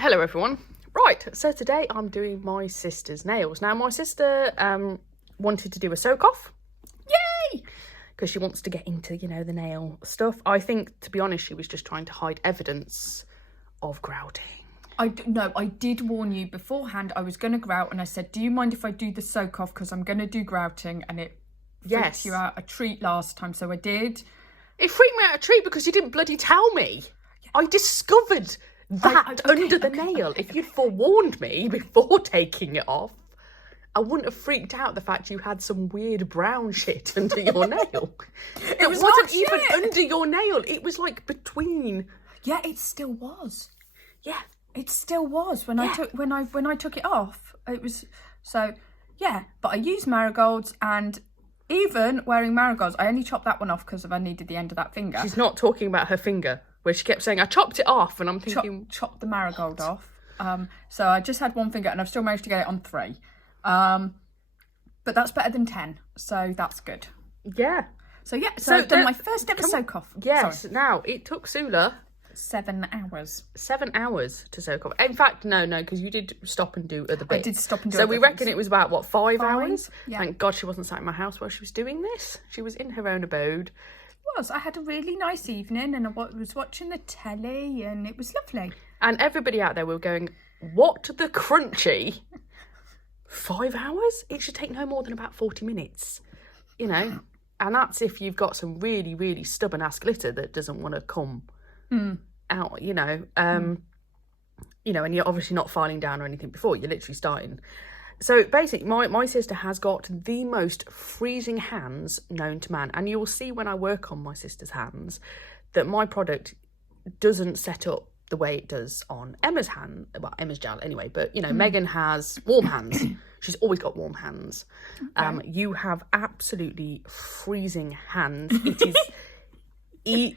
Hello everyone. Right, so today I'm doing my sister's nails. Now my sister wanted to do a soak off. Yay! Because she wants to get into, you know, the nail stuff. I think, to be honest, she was just trying to hide evidence of grouting. I did warn you beforehand I was going to grout, and I said, do you mind if I do the soak off because I'm going to do grouting, and it freaked you out a treat last time, so I did. It freaked me out a treat because you didn't bloody tell me. I discovered that under the nail. If you'd forewarned me before taking it off, I wouldn't have freaked out the fact you had some weird brown shit under your nail. It wasn't even under your nail. It was like between. Yeah, it still was. Yeah, it still was when I took it off. It was so yeah. But I used marigolds, and even wearing marigolds, I only chopped that one off because I needed the end of that finger. She's not talking about her finger, where she kept saying, I chopped it off, and I'm thinking... Chopped the marigold off. So I just had one finger, and I've still managed to get it on 3. But that's better than 10, so that's good. Yeah. So yeah, so I've done my first ever soak off. Yes, Sorry. Now, it took Sula... 7 hours. 7 hours to soak off. In fact, no, because you did stop and do other bits. I did stop and do so other we reckon things. it was about, what, 5 hours? Yeah. Thank God she wasn't sat in my house while she was doing this. She was in her own abode. I had a really nice evening, and I was watching the telly, and it was lovely. And everybody out there were going, what the crunchy? 5 hours? It should take no more than about 40 minutes, you know? And that's if you've got some really, really stubborn ass glitter that doesn't want to come out, you know? You know, and you're obviously not filing down or anything before, you're literally starting. So basically, my sister has got the most freezing hands known to man. And you'll see when I work on my sister's hands that my product doesn't set up the way it does on Emma's hand. Well, Emma's gel anyway. But, you know, Megan has warm hands. She's always got warm hands. Okay. You have absolutely freezing hands. It is...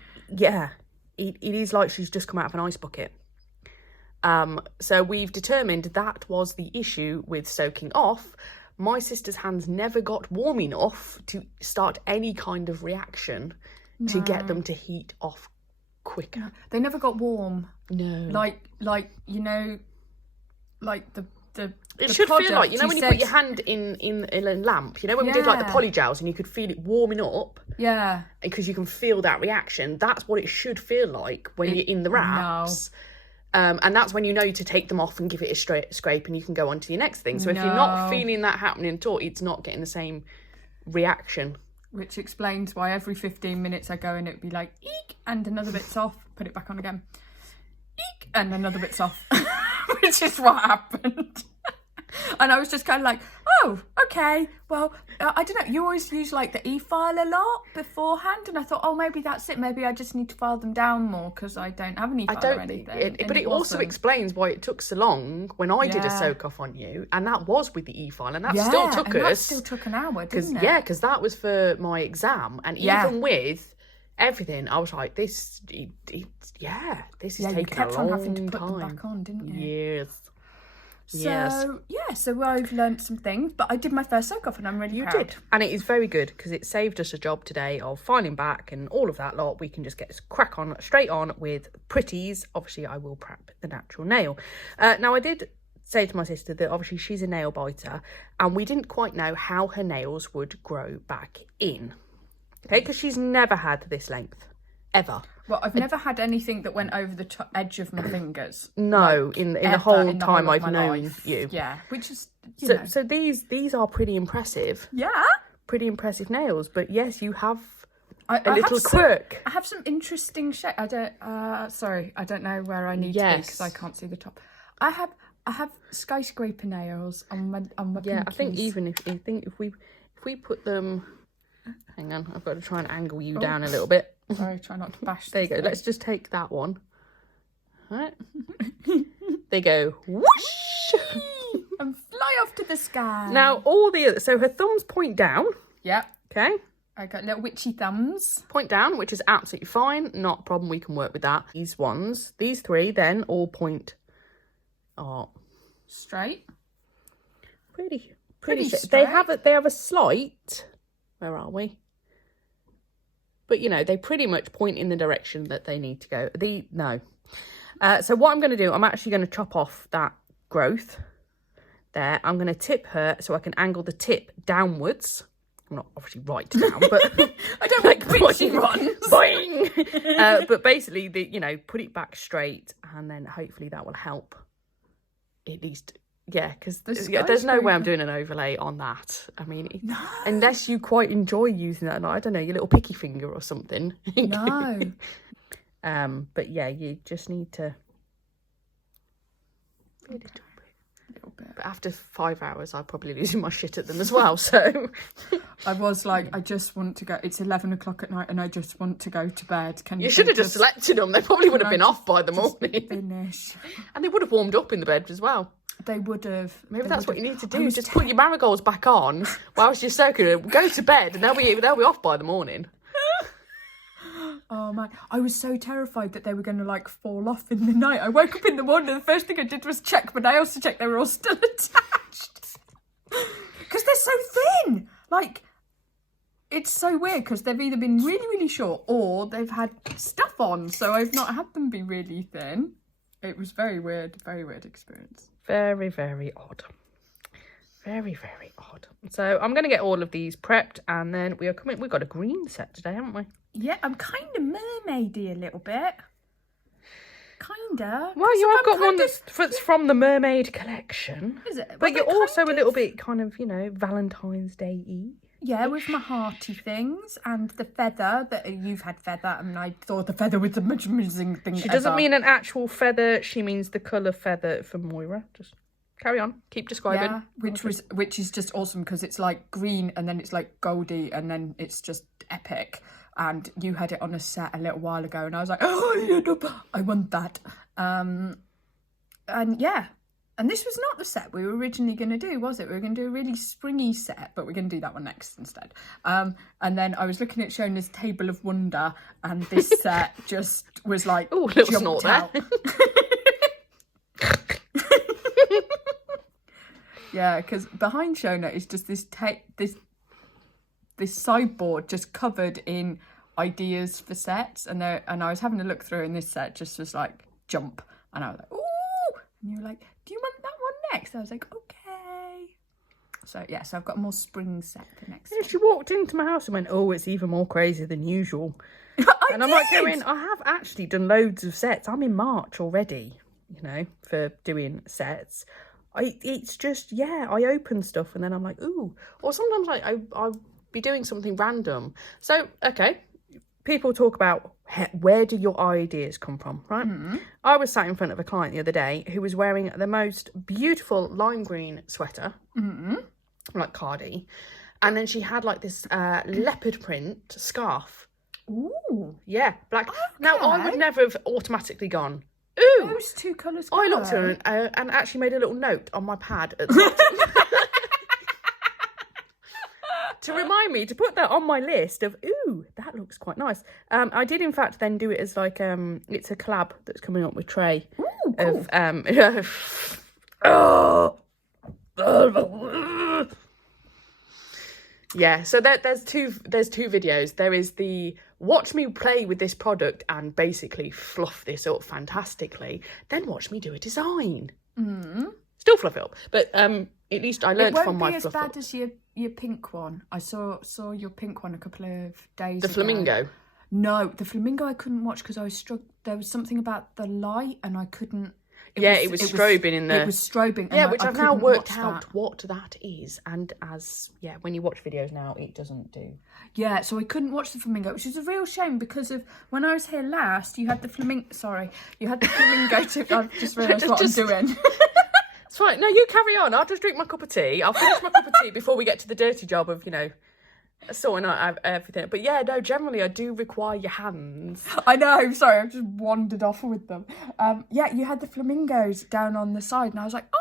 It is like she's just come out of an ice bucket. So we've determined that was the issue with soaking off. My sister's hands never got warm enough to start any kind of reaction to get them to heat off quicker. They never got warm. No. Like you know, like the it should feel like, you know, when you put your hand in a lamp, you know, when we did like the polygels and you could feel it warming up. Yeah. Because you can feel that reaction. That's what it should feel like when you're in the wraps. No. And that's when you know to take them off and give it a straight scrape, and you can go on to your next thing. So if you're not feeling that happening at all, it's not getting the same reaction. Which explains why every 15 minutes I go and it'd be like, eek, and another bit's off, put it back on again. Eek, and another bit's off. Which is what happened. And I was just kind of like, oh, okay, well, I don't know. You always use like the e-file a lot beforehand, and I thought, oh, maybe that's it. Maybe I just need to file them down more because I don't have an e-file or anything. But it also explains why it took so long when I did a soak off on you, and that was with the e-file, and that still took us. That still took an hour, didn't it? Yeah, because that was for my exam, and even with everything, I was like, this is taking a long time. You kept on having to put them back on, didn't you? Yes. So I've learnt some things, but I did my first soak off and I'm really proud. You did, and it is very good because it saved us a job today of filing back and all of that lot. We can just get crack on straight on with pretties. Obviously, I will prep the natural nail. Now, I did say to my sister that obviously she's a nail biter, and we didn't quite know how her nails would grow back in. Okay, because she's never had this length ever. Well, I've never had anything that went over the edge of my fingers. No, like, in the whole time I've known you. Yeah, which is so these are pretty impressive. Yeah, pretty impressive nails. But yes, you have a little quirk. I have some interesting shape. I don't know where I need to be because I can't see the top. I have skyscraper nails on my pinkies. I think if we put them. Hang on, I've got to try and angle you down a little bit. Sorry, try not to bash. There you go. Let's just take that one. All right. They go whoosh and fly off to the sky. Now all the other, so her thumbs point down. Yep. Okay. I got little witchy thumbs. Point down, which is absolutely fine. Not a problem. We can work with that. These ones, these three, then all point. Straight. Pretty straight. They have a slight. Where are we? But, you know, they pretty much point in the direction that they need to go. So what I'm going to do, I'm actually going to chop off that growth there. I'm going to tip her so I can angle the tip downwards. I'm not obviously right down, but I don't like which she runs. Boing! But basically, put it back straight, and then hopefully that will help. At least, because there's no way I'm doing an overlay on that. I mean, unless you quite enjoy using that, I don't know, your little picky finger or something. No. But yeah, you just need to. A little bit. But after 5 hours, I'm probably losing my shit at them as well. So I was like, I just want to go. It's 11 o'clock at night, and I just want to go to bed. You should have just slept in them. They probably would have been off by the morning. Finish. And they would have warmed up in the bed as well. They would have. Maybe that's what you need to do. Just put your marigolds back on whilst you're soaking them. Go to bed, and they'll be off by the morning. Oh man, I was so terrified that they were going to like fall off in the night. I woke up in the morning and the first thing I did was check my nails to check they were all still attached. Because they're so thin. Like, it's so weird because they've either been really, really short or they've had stuff on. So I've not had them be really thin. It was very weird experience. Very, very odd. Very, very odd. So I'm going to get all of these prepped, and then we've got a green set today, haven't we? Yeah, I'm kind of mermaidy a little bit. Kinda. Well, you have got one that's from the Mermaid collection. Is it? But you're also a little bit kind of, Valentine's Day-y. Yeah, with my hearty things and the feather, that you've had feather, and I thought the feather was the most amazing thing She doesn't mean an actual feather, she means the colour feather from Moyra. Just carry on, keep describing. Yeah, which is just awesome because it's like green and then it's like goldy and then it's just epic. And you had it on a set a little while ago, and I was like, I want that. And yeah, and this was not the set we were originally going to do, was it? We were going to do a really springy set, but we're going to do that one next instead. And then I was looking at Shona's Table of Wonder, and this set just was like, oh, little snort out. there. Yeah, because behind Shona is just this sideboard just covered in ideas for sets, and I was having a look through, and this set just was like jump, and I was like, ooh, and you were like, do you want that one next? I was like, okay. So yeah, so I've got a more spring set for next time. She walked into my house and went, oh, it's even more crazy than usual. I'm like going, I have actually done loads of sets. I'm in March already, for doing sets. It's just, I open stuff and then I'm like, ooh. Or sometimes I'll be doing something random. So, okay, people talk about where do your ideas come from, right? Mm-hmm. I was sat in front of a client the other day who was wearing the most beautiful lime green sweater, like cardi, and then she had like this leopard print scarf. Ooh. Yeah, black. Okay. Now, I would never have automatically gone, ooh. Those two colours. I looked at her and actually made a little note on my pad at the bottom. To remind me to put that on my list of, ooh, that looks quite nice. I did, in fact, then do it as like, it's a collab that's coming up with Trey. Ooh, cool. Yeah, so there's two videos. There is the watch me play with this product and basically fluff this up fantastically. Then watch me do a design. Still fluff it up, but at least I learned from my fluff. It won't be as bad as your pink one. I saw your pink one a couple of days ago. The flamingo? No, the flamingo I couldn't watch because I was struck. There was something about the light and I couldn't. It was strobing in there. It was strobing. Yeah, which I've now worked out what that is. And when you watch videos now, it doesn't do. Yeah, so I couldn't watch the flamingo, which is a real shame because of when I was here last, you had the flamingo. Sorry, you had the flamingo tip. I've just realised what I'm doing. It's fine. No, you carry on. I'll just drink my cup of tea. I'll finish my cup of tea before we get to the dirty job of, sorting out everything. But yeah, no, generally I do require your hands. I know. Sorry, I've just wandered off with them. You had the flamingos down on the side, and I was like, oh!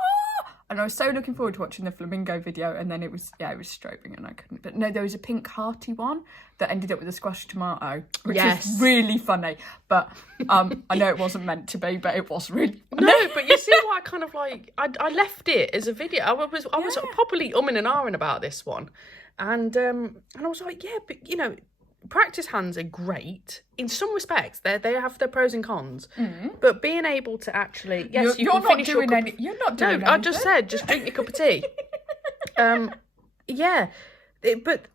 And I was so looking forward to watching the flamingo video, and then it was strobing, and I couldn't. But no, there was a pink hearty one that ended up with a squashed tomato, which was really funny. But I know it wasn't meant to be, but it was really funny. No, but you see why I kind of like I left it as a video. I was properly umming and ahhing about this one, and I was like, yeah, but practice hands are great in some respects. They have their pros and cons. But being able to actually, yes, You're can not finish doing your any. You're not doing anything. I just said, just drink your cup of tea. But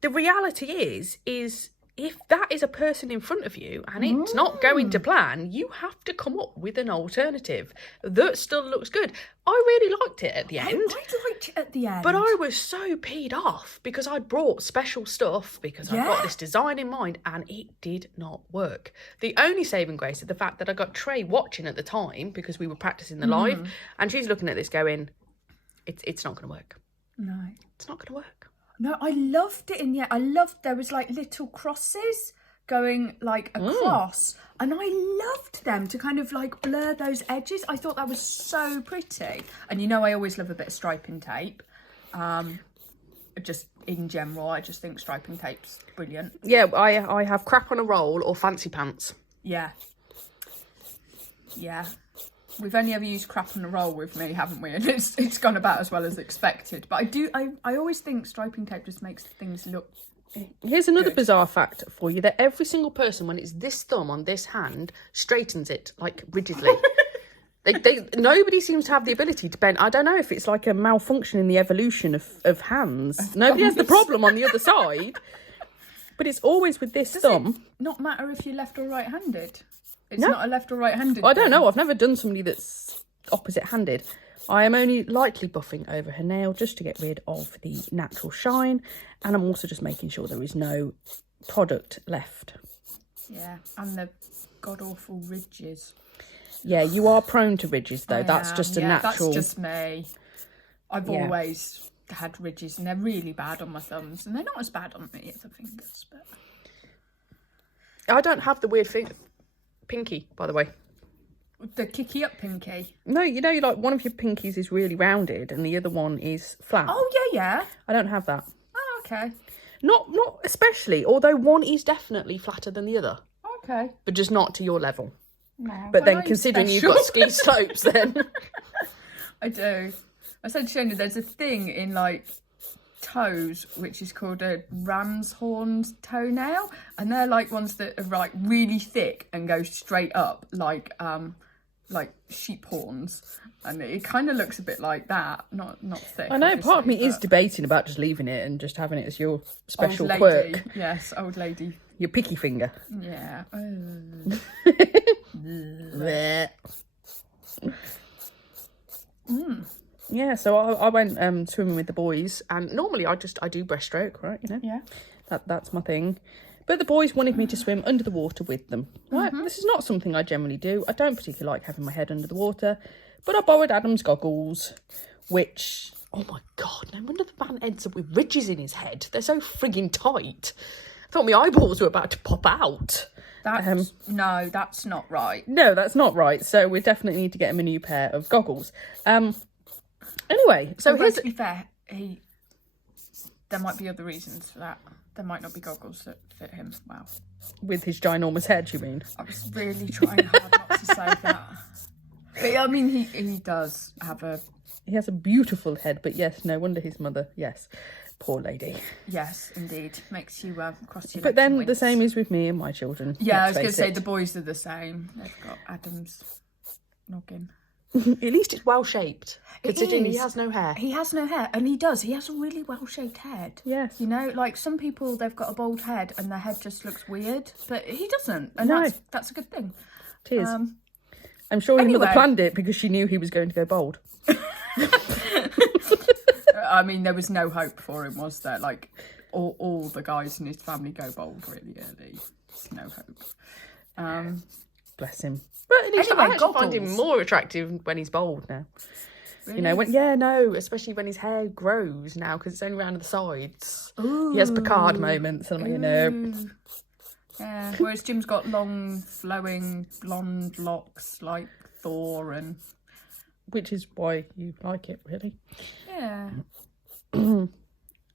the reality is if that is a person in front of you and it's not going to plan, you have to come up with an alternative that still looks good. I really liked it at the end. I liked it at the end. But I was so peed off because I'd brought special stuff because I've got this design in mind and it did not work. The only saving grace is the fact that I got Trey watching at the time because we were practicing the live and she's looking at this going, it's not going to work. No. It's not going to work. No, I loved it in the end. I loved there was like little crosses going like across and I loved them to kind of like blur those edges. I thought that was so pretty. And you know I always love a bit of striping tape. Just in general, I just think striping tape's brilliant. Yeah, I have crap on a roll or fancy pants. Yeah. Yeah. We've only ever used crap on a roll with me, haven't we? And it's gone about as well as expected. But I always think striping tape just makes things look Here's another good. Bizarre fact for you, that every single person, when it's this thumb on this hand, straightens it, like, rigidly. Nobody seems to have the ability to bend. I don't know if it's like a malfunction in the evolution of hands. Nobody has the problem on the other side. But it's always with this thumb. Does it not matter if you're left or right-handed? It's not a left or right-handed I don't know. I've never done somebody that's opposite-handed. I am only lightly buffing over her nail just to get rid of the natural shine. And I'm also just making sure there is no product left. Yeah, and the god-awful ridges. Yeah, you are prone to ridges, though. That's just a natural... That's just me. I've always had ridges, and they're really bad on my thumbs. And they're not as bad on the other fingers, but... I don't have the weird pinky, by the way. The kicky up pinky. No, you know, like one of your pinkies is really rounded and the other one is flat. Oh, yeah. I don't have that. Oh, okay. Not especially, although one is definitely flatter than the other. Okay. But just not to your level. No, but then considering you've got ski slopes then. I do. I said to Shona, there's a thing in like toes which is called a ram's horned toenail, and they're like ones that are like really thick and go straight up like sheep horns, and it kind of looks a bit like that, not thick. I know, part of me is debating about just leaving it and just having it as your special quirk. Yes, old lady. Your picky finger. Yeah. Yeah, so I went swimming with the boys, and normally I do breaststroke, right? You know, that's my thing. But the boys wanted me to swim under the water with them. Right, this is not something I generally do. I don't particularly like having my head under the water, but I borrowed Adam's goggles, which, oh my god, no wonder the man ends up with ridges in his head. They're so frigging tight. I thought my eyeballs were about to pop out. No, that's not right. No, that's not right. So we definitely need to get him a new pair of goggles. Anyway, so to be fair, there might be other reasons for that. There might not be goggles that fit him well. With his ginormous head, you mean? I was really trying hard not to say that. But I mean, he does have a... He has a beautiful head, but yes, no wonder his mother, yes. Poor lady. Yes, indeed. Makes you cross your legs. But then the same is with me and my children. Yeah, I was going to say the boys are the same. They've got Adam's noggin. At least it's well shaped, considering he has no hair. He has no hair, and he does. He has a really well shaped head. Yes. You know, like some people, they've got a bald head and their head just looks weird, but he doesn't, and that's a good thing. It is. I'm sure his mother planned it because she knew he was going to go bald. I mean, there was no hope for him, was there? Like, all the guys in his family go bald really early. No hope. Bless him. But at least I actually find him more attractive when he's bald now. Really? You know, especially when his hair grows now, because it's only around the sides. Ooh. He has Picard moments, and I'm like, you know. Yeah, whereas Jim's got long, flowing, blonde locks like Thor, and... Which is why you like it, really. Yeah.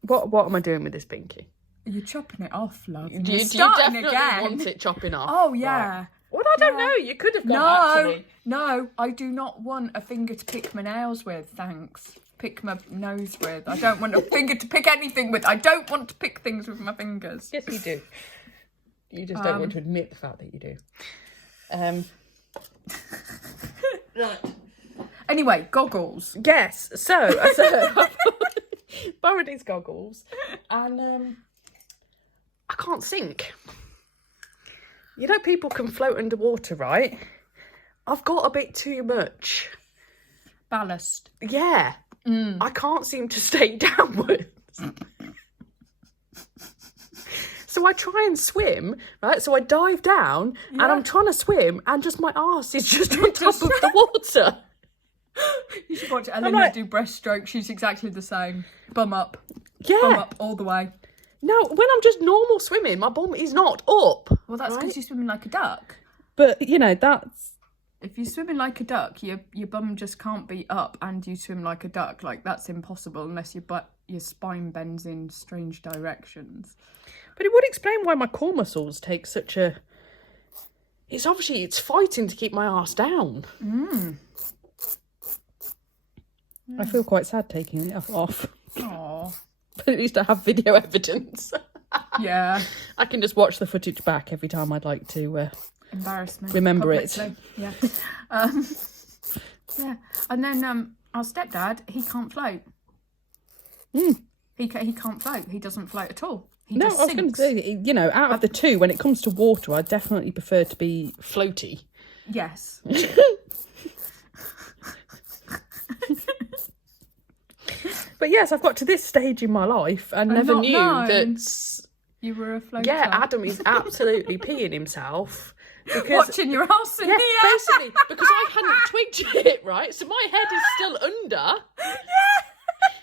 What am I doing with this pinky? You're chopping it off, love. Do you definitely want it chopping off? Oh, yeah. Right. Well, I don't know. You could have gone, actually. No, I do not want a finger to pick my nails with, thanks. pick my nose with. I don't want a finger to pick anything with. I don't want to pick things with my fingers. Yes, you do. You just don't want to admit the fact that you do. Right. Anyway, goggles. Yes, so I borrowed these goggles and I can't sink. You know, people can float underwater, right? I've got a bit too much Ballast. Yeah. I can't seem to stay downwards. So I try and swim, right? So I dive down and I'm trying to swim and just my arse is just on top of the water. You should watch Eleanor do breaststroke. She's exactly the same. Bum up. Yeah. Bum up all the way. No, when I'm just normal swimming, my bum is not up. Well, that's because you're swimming like a duck. But, you know, that's... If you're swimming like a duck, your bum just can't be up and you swim like a duck. Like, that's impossible unless your spine bends in strange directions. But it would explain why my core muscles take such a... It's fighting to keep my arse down. I feel quite sad taking it off. Aww. But at least I have video evidence. Yeah. I can just watch the footage back every time I'd like to embarrass me. Remember publicly. It. Yeah. Yeah. And then our stepdad, he can't float. He can't float. He doesn't float at all. He just I was going to say, you know, out of the two, when it comes to water, I definitely prefer to be floaty. Yes. But yes, I've got to this stage in my life and never knew that you were a floater. Yeah, Adam is absolutely peeing himself. Because, watching your ass in the air. Basically, because I hadn't twigged it, right? So my head is still under. Yeah.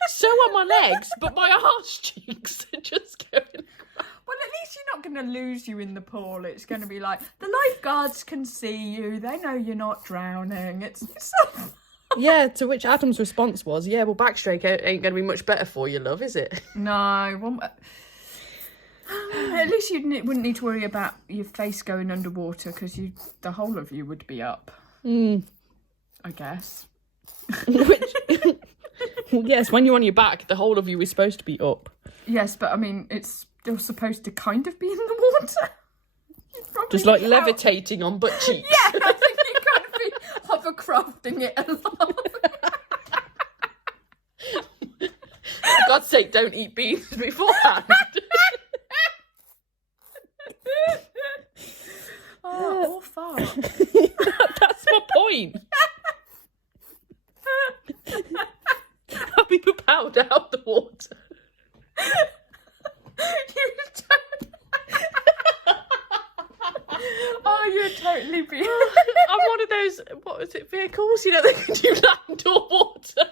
So are my legs, but my arse cheeks are just going... Well, at least you're not going to lose you in the pool. It's going to be like, the lifeguards can see you. They know you're not drowning. It's so... Yeah, to which Adam's response was, yeah, well, backstroke ain't going to be much better for you, love, is it? No. At least you wouldn't need to worry about your face going underwater because the whole of you would be up. I guess. Well, yes, when you're on your back, the whole of you is supposed to be up. Yes, but I mean, it's still supposed to kind of be in the water. Just like levitating on butt cheeks. Yeah, I think you're going to be hovercrafting it along. For God's sake, don't eat beans beforehand. Or fart. That's my point. I'll be propelled out the water. Oh, you're totally be. I'm one of those, what is it, vehicles? You know, they can do land or water.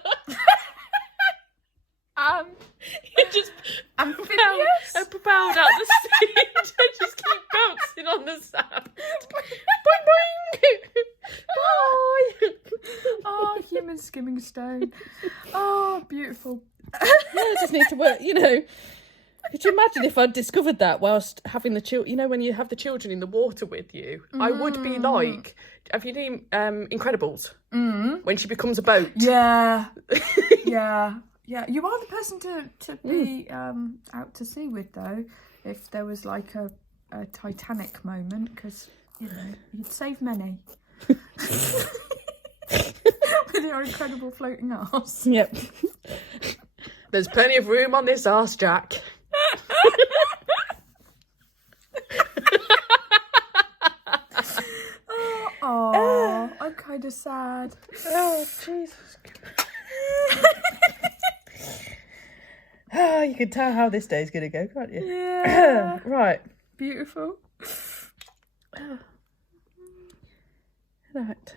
You just propelled out the seat and just keep bouncing on the sand. Boing, boing. Bye. Oh, human skimming stone. Oh, beautiful. Yeah, I just need to work, you know. Could you imagine if I'd discovered that whilst having the children, you know, when you have the children in the water with you, I would be like, have you seen Incredibles? When she becomes a boat. Yeah. Yeah, you are the person to be out to sea with, though, if there was like a Titanic moment, because, you know, you'd save many. With your incredible floating arse. Yep. There's plenty of room on this arse, Jack. Oh, I'm kind of sad. Oh, Jesus. Oh, you can tell how this day's going to go, can't you? Yeah. Right. Beautiful. Right.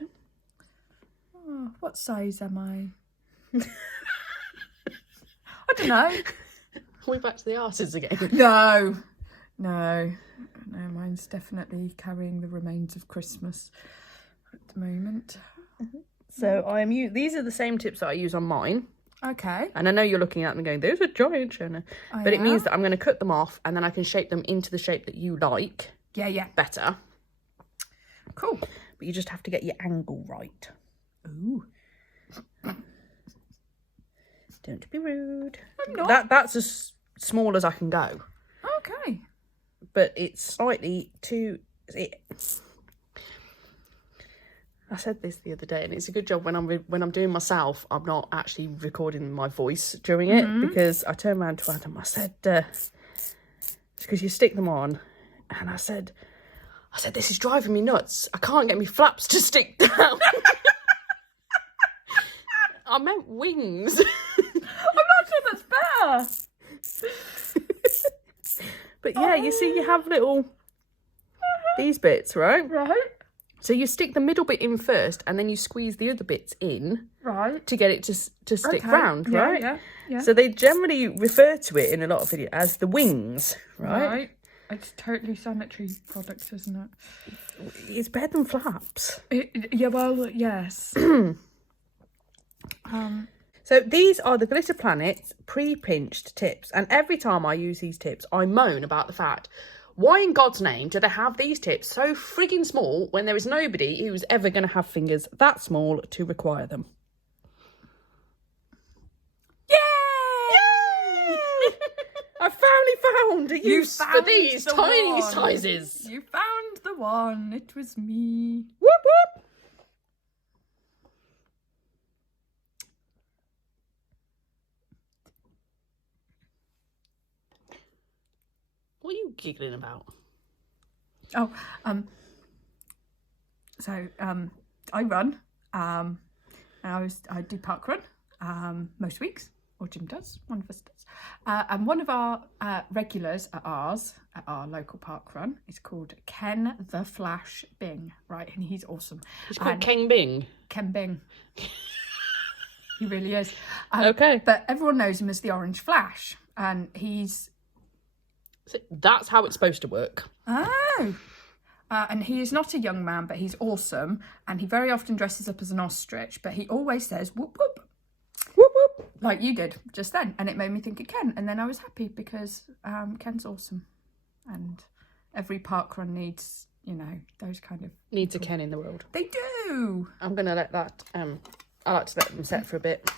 Oh, what size am I? I don't know. Are we back to the arses again? No, mine's definitely carrying the remains of Christmas at the moment. So these are the same tips that I use on mine. Okay. And I know you're looking at them and going, those are giant, Shona. But it means that I'm going to cut them off and then I can shape them into the shape that you like. Yeah. Better. Cool. But you just have to get your angle right. Ooh. Don't be rude. I'm not. That's as small as I can go. Okay. But it's slightly too... I said this the other day, and it's a good job when I'm doing myself, I'm not actually recording my voice during it, because I turned around to Adam. I said, because you stick them on, and I said, this is driving me nuts. I can't get my flaps to stick down. I meant wings. I'm not sure that's fair. But yeah, you see, you have these bits, right? Right. So you stick the middle bit in first, and then you squeeze the other bits in, right, to get it to stick round, yeah, right? Yeah. So they generally refer to it in a lot of videos as the wings, right? It's totally sanitary products, isn't it? It's better than flaps. Yeah, well, yes. So these are the Glitter Planet's pre-pinched tips, and every time I use these tips, I moan about the fact, why in God's name do they have these tips so frigging small when there is nobody who's ever going to have fingers that small to require them? Yay! I finally found a use for these tiny sizes. You found the one. It was me. Whoop whoop. What are you giggling about? Oh, so I run, and I do park run most weeks, or Jim does, one of us does, and one of our regulars at our local park run is called Ken the Flash Bing, right? And he's awesome. He's called Ken Bing. Ken Bing. He really is. Okay. But everyone knows him as the Orange Flash, and he's... So that's how it's supposed to work. Oh. And he is not a young man, but he's awesome. And he very often dresses up as an ostrich, but he always says, whoop, whoop. Whoop, whoop. Like you did just then. And it made me think of Ken. And then I was happy because Ken's awesome. And every park run needs, you know, those kind of... Needs a Ken in the world. They do. I'm going to let that... I like to let them set for a bit.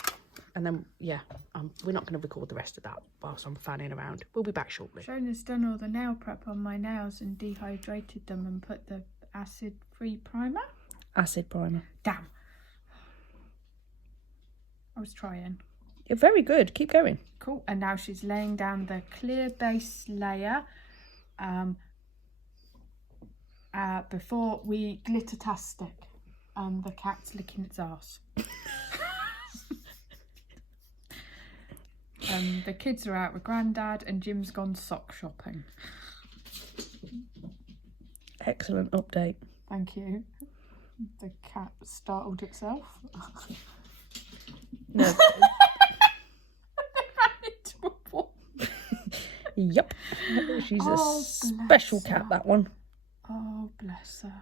And then, yeah, we're not going to record the rest of that whilst I'm fanning around. We'll be back shortly. Shona's done all the nail prep on my nails and dehydrated them and put the acid-free primer. Acid primer. Damn. I was trying. You're very good. Keep going. Cool. And now she's laying down the clear base layer before we glitter-tastic. And the cat's licking its arse. The kids are out with Grandad and Jim's gone sock shopping. Excellent update. Thank you. The cat startled itself. No. They ran into a wall. Yep. She's a bless special cat, her. that one. Oh, bless her.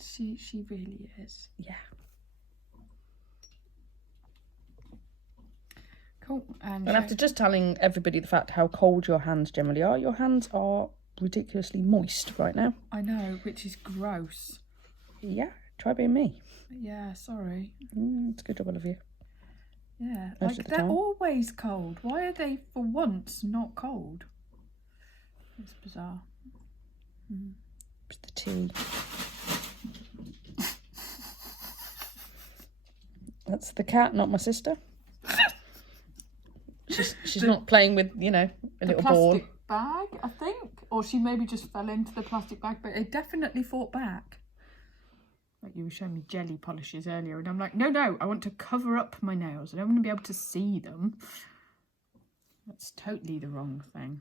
She really is. Yeah. Cool. And after just telling everybody the fact how cold your hands generally are, your hands are ridiculously moist right now. I know, which is gross. Yeah, try being me. Yeah, sorry. It's a good job, Olivia. Yeah, Most like of the they're time. always cold. Why are they for once not cold? It's bizarre. It's the tea. That's the cat, not my sister. She's not playing with, you know, a little ball. Plastic bag, I think. Or she maybe just fell into the plastic bag, but it definitely fought back. Like you were showing me jelly polishes earlier, and I'm like, no, I want to cover up my nails. I don't want to be able to see them. That's totally the wrong thing.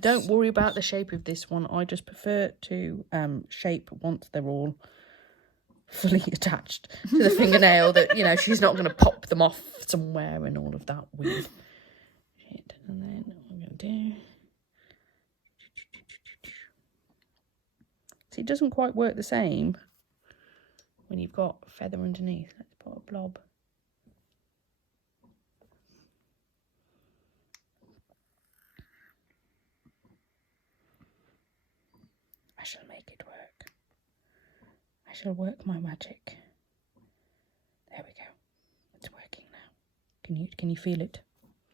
Don't worry about the shape of this one. I just prefer to shape once they're all fully attached to the fingernail that, you know, she's not going to pop them off somewhere and all of that weird shit. And then what I'm going to do... See, it doesn't quite work the same when you've got a feather underneath. Let's put a blob. I shall make it work. I I shall work my magic. There we go. It's working now. Can you feel it?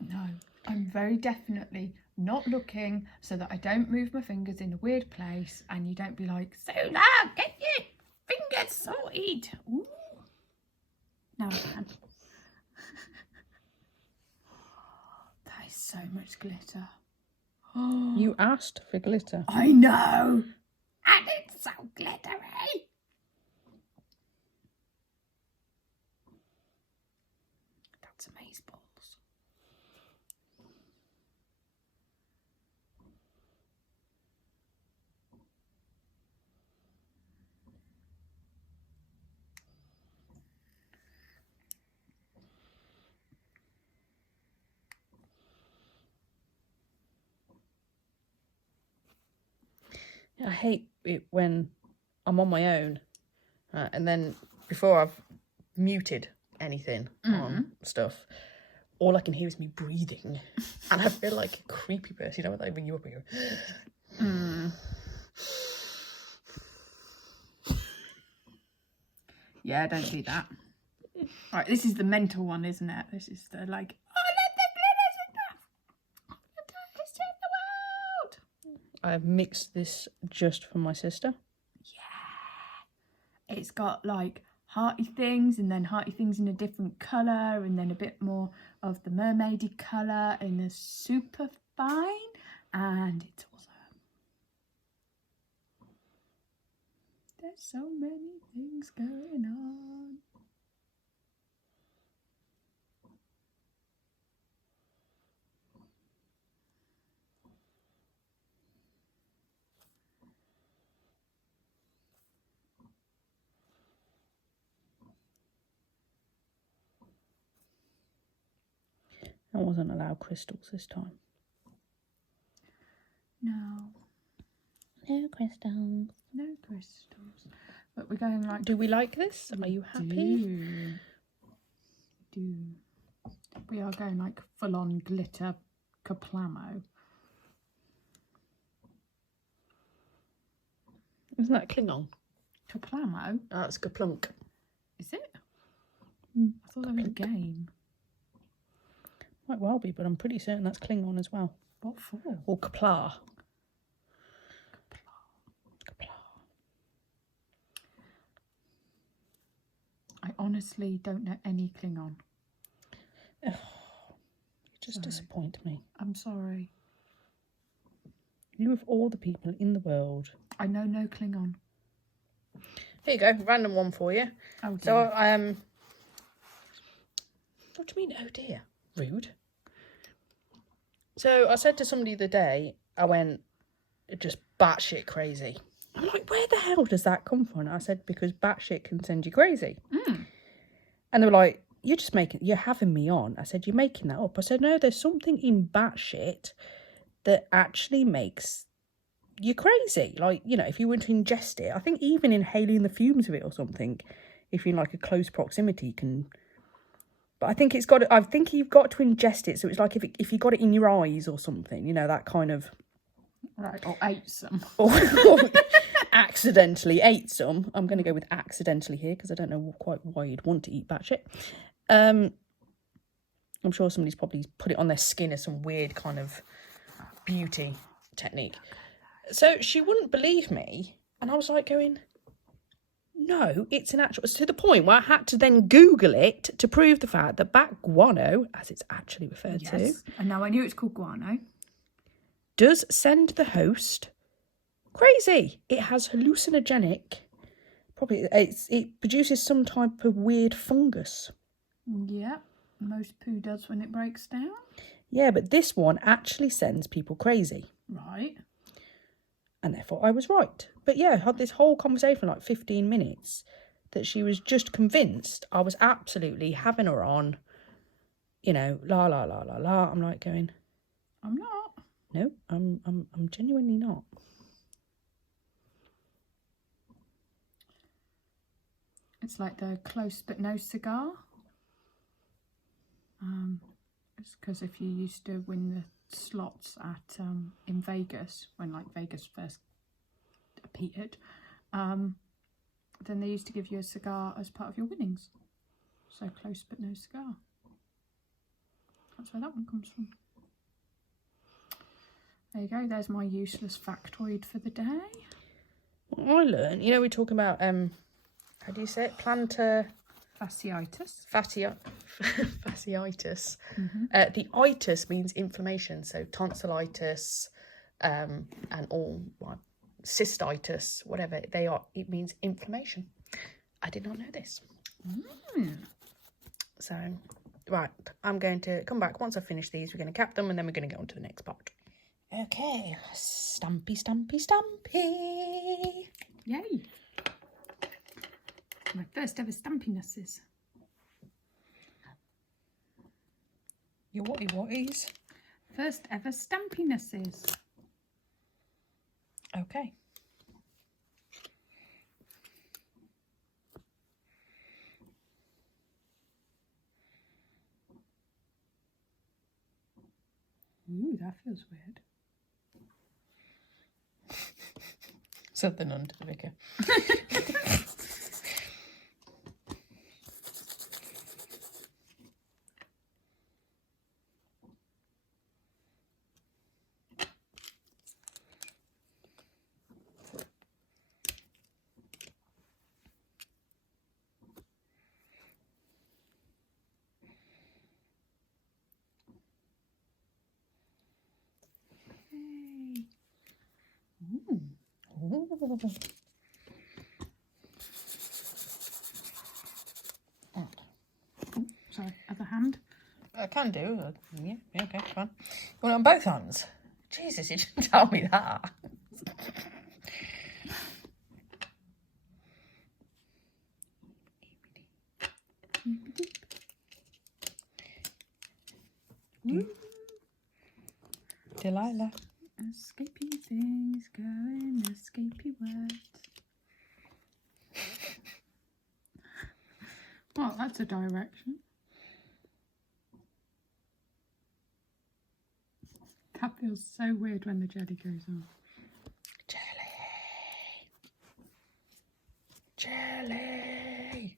No, I'm very definitely not looking so that I don't move my fingers in a weird place and you don't be like, Sola, get your fingers sorted. Ooh. Now I can. That is so much glitter. You asked for glitter. I know. And it's so glittery. That's amazeballs. I hate it when I'm on my own and then before I've muted anything on stuff, all I can hear is me breathing and I feel like a creepy person, you know, when they ring you up and you go Yeah, don't do that. Right, this is the mental one, isn't it? This is the like, oh, let the glitters in the world. I've mixed this just for my sister. Yeah. It's got like hearty things and then hearty things in a different colour and then a bit more of the mermaidy colour and the super fine and it's awesome. There's so many things going on. I wasn't allowed crystals this time. No. No crystals. No crystals. But we're going like... Do we like this? Are you happy? Do. We are going like full-on glitter kaplamo. Isn't that Klingon? Kaplamo? Oh, it's Kaplunk. Is it? I thought that was a game. Might well be, but I'm pretty certain that's Klingon as well. What for? Or Kapla. I honestly don't know any Klingon. Oh, you just disappoint me. I'm sorry. You of all the people in the world. I know no Klingon. Here you go, random one for you. Oh dear. So, what do you mean, oh dear? Rude. So I said to somebody the other day, I went, just batshit crazy. I'm like, where the hell does that come from? And I said, because batshit can send you crazy. And they were like, you're having me on. I said, you're making that up. I said, no, there's something in batshit that actually makes you crazy. Like, you know, if you were to ingest it, I think even inhaling the fumes of it or something, if you're in like a close proximity, can... But I think you've got to ingest it. So it's like if you got it in your eyes or something, you know, that kind of... Right, or ate some. or accidentally ate some. I'm going to go with accidentally here because I don't know quite why you'd want to eat batshit. I'm sure somebody's probably put it on their skin as some weird kind of beauty technique. So she wouldn't believe me. And I was like going... No, it's an actual... To the point where I had to then Google it to prove the fact that bat guano, as it's actually referred to... And now I knew it's called guano. ...does send the host crazy. It has hallucinogenic... It produces some type of weird fungus. Yeah, most poo does when it breaks down. Yeah, but this one actually sends people crazy. Right. And therefore I was right. But yeah, I had this whole conversation for like 15 minutes that she was just convinced I was absolutely having her on, you know, la la la la la. I'm like going, I'm not. No, I'm genuinely not. It's like the close but no cigar. It's because if you used to win the slots at in Vegas, when like Vegas first appeared, then they used to give you a cigar as part of your winnings. So close but no cigar. That's where that one comes from. There you go, there's my useless factoid for the day. What I learned, you know, we're talking about, how do you say it? Plantar Fasciitis. Fasciitis. The itis means inflammation, so tonsillitis and all like cystitis, whatever they are, it means inflammation. I did not know this. So, right, I'm going to come back once I finish these. We're going to cap them and then we're going to go on to the next part. Okay, stampy, stampy, stampy. Yay! My first ever stampinesses. Your whatties? First ever stampinesses. Okay. Ooh, that feels weird. Said the nun to the vicar. Ooh. Ooh. Sorry, other hand. I can do. Yeah, okay, fine. You want it on both hands? Jesus, you didn't tell me that. Delilah. Escaping things, going escapey words. Well, that's a direction. That feels so weird when the jelly goes on. Jelly.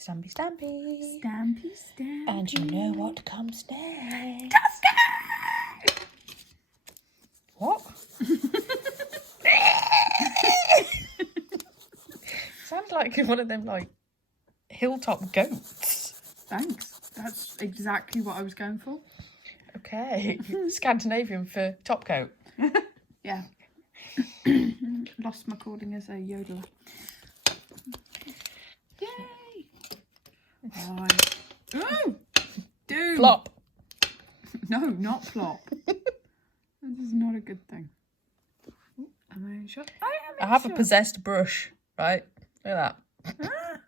Stampy, stampy. Stampy, stampy. And you know what comes next. Dusty! What? Sounds like one of them, like, hilltop goats. Thanks. That's exactly what I was going for. Okay. Scandinavian for top coat. Yeah. Lost my calling as a yodeler. Yay! Right. Ooh! Doom! Flop. No, not flop. This is not a good thing. Am I in shot? I have a possessed brush, right? Look at that.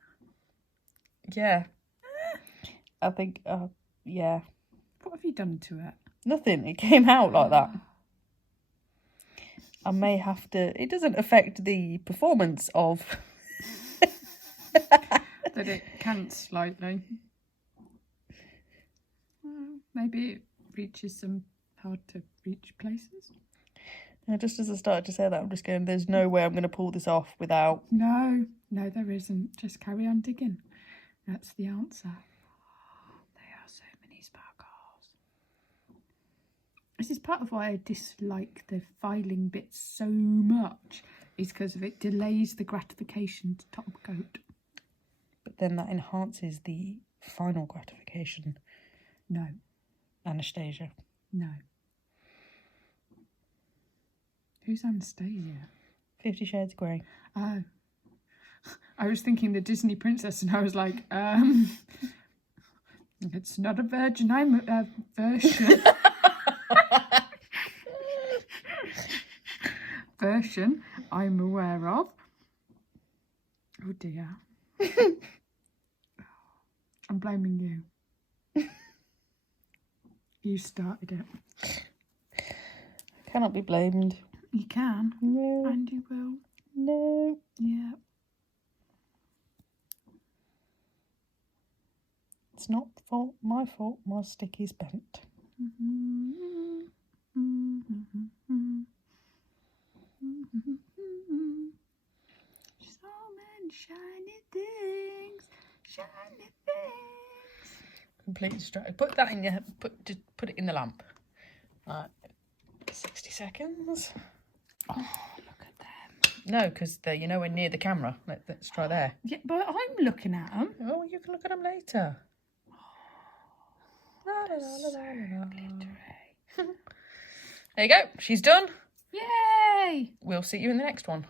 Yeah. I think, yeah. What have you done to it? Nothing. It came out like that. I may have to... It doesn't affect the performance of... That it can't slightly. Maybe it reaches some hard to reach places. Just as I started to say that, I'm just going, there's no way I'm going to pull this off without... No, there isn't. Just carry on digging. That's the answer. There are so many sparkles. This is part of why I dislike the filing bit so much, is because of it delays the gratification to top coat. But then that enhances the final gratification. No. Anastasia. No. Who's Anastasia? 50 Shades of Grey. Oh. I was thinking the Disney princess and I was like, it's not a virgin, I'm a version. Version I'm aware of. Oh dear. I'm blaming you. You started it. Cannot be blamed. You can. No. And you will. No. Yeah. It's not my fault. My sticky's bent. So many shiny things, shiny things. Completely distracted. Put that in your. Just put it in the lamp. Right. 60 seconds. Oh, look at them. No, because you know we're near the camera. Let's try there. Yeah, but I'm looking at them. Oh, you can look at them later. Glittery. There you go. She's done. Yay! We'll see you in the next one.